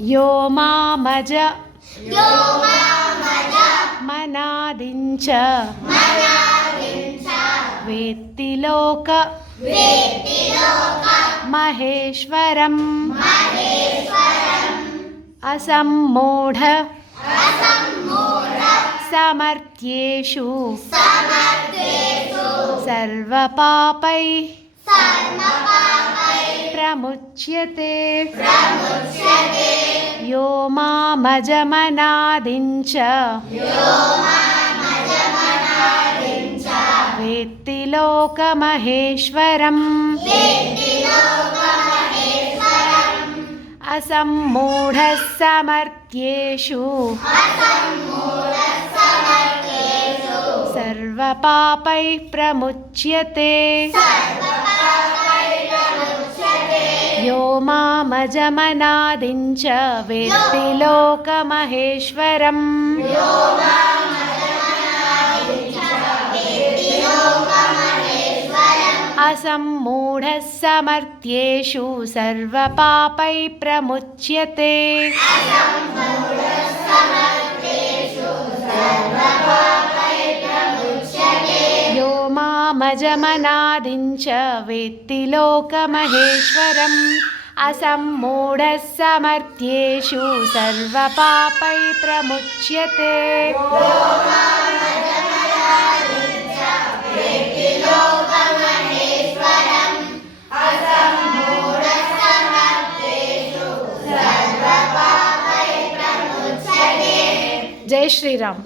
यो मामज मनादिञ्च वेत्ति लोक महेश्वरम् असम्मूढ समर्थ्येषु सर्वपापैः प्रमुच्यते यो मामजमनादिञ्च वेत्ति लोकमहेश्वरम् असम्मूढः समर्थ्येषु सर्वपापैः प्रमुच्यते यो मामजमनादिञ्च वेत्ति लोकमहेश्वरम् असम्मूढः समर्थ्येषु सर्वपापैः प्रमुच्यते यो मामजमनादिञ्च वेत्ति लोकमहेश्वरम् असम्मूढः समर्थ्येषु सर्वपापैः प्रमुच्यते जय श्री राम।